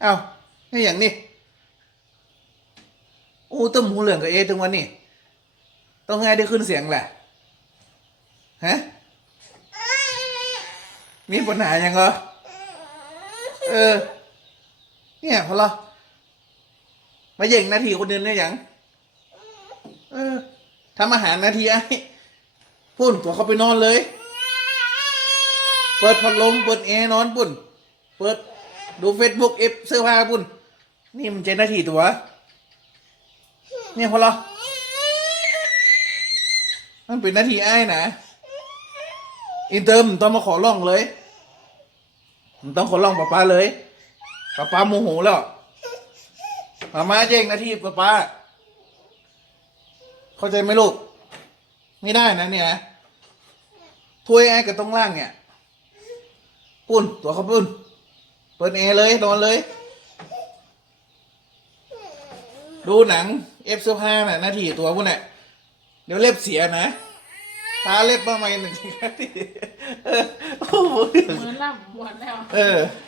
เอ้านี่อย่างนี้อู้ต้มหูเหลืองกับเอตรงวันนี้ต้องไงได้ขึ้นเสียงแหละฮะมีปัญหายังเหรอเออ เนี่ยพอละมาเย่งนาทีคนเดินได้ยังเออทำอาหารนาทีไอ้ปุ่นตัวเขาไปนอนเลย เปิดพัดลมเปิดแอร์นอนปุ่น เปิด ดูเฟซบุ๊กเอฟเสื้อผ้าปุ่น นี่มันเจนนาทีตัว เนี่ยพอละมันเป็นนาทีไอ้นะ อินเตอร์มต้องมาขอร้องเลยมันต้องขอร้องป้าป้าเลยป้าป้าโมโหแล้วมามาแย่งหนาทีป้าป้า เข้าใจไหมลูก ไม่ได้นะเนี่ยถ้วยไอ้กับตรงล่างเนี่ย ปุ่นตัวเขาปุ่น เปิดแอร์เลยนอนเลย ดูหนังเอฟเสื้อผ้าน่ะนาทีตัวพุ่นน่ะเดี๋ยวเล็บเสียนะทาเล็บมาใหม่หนึ่งทีนาทีเออโอ้โหเหมือนล่ำหมดแล้ว เออเ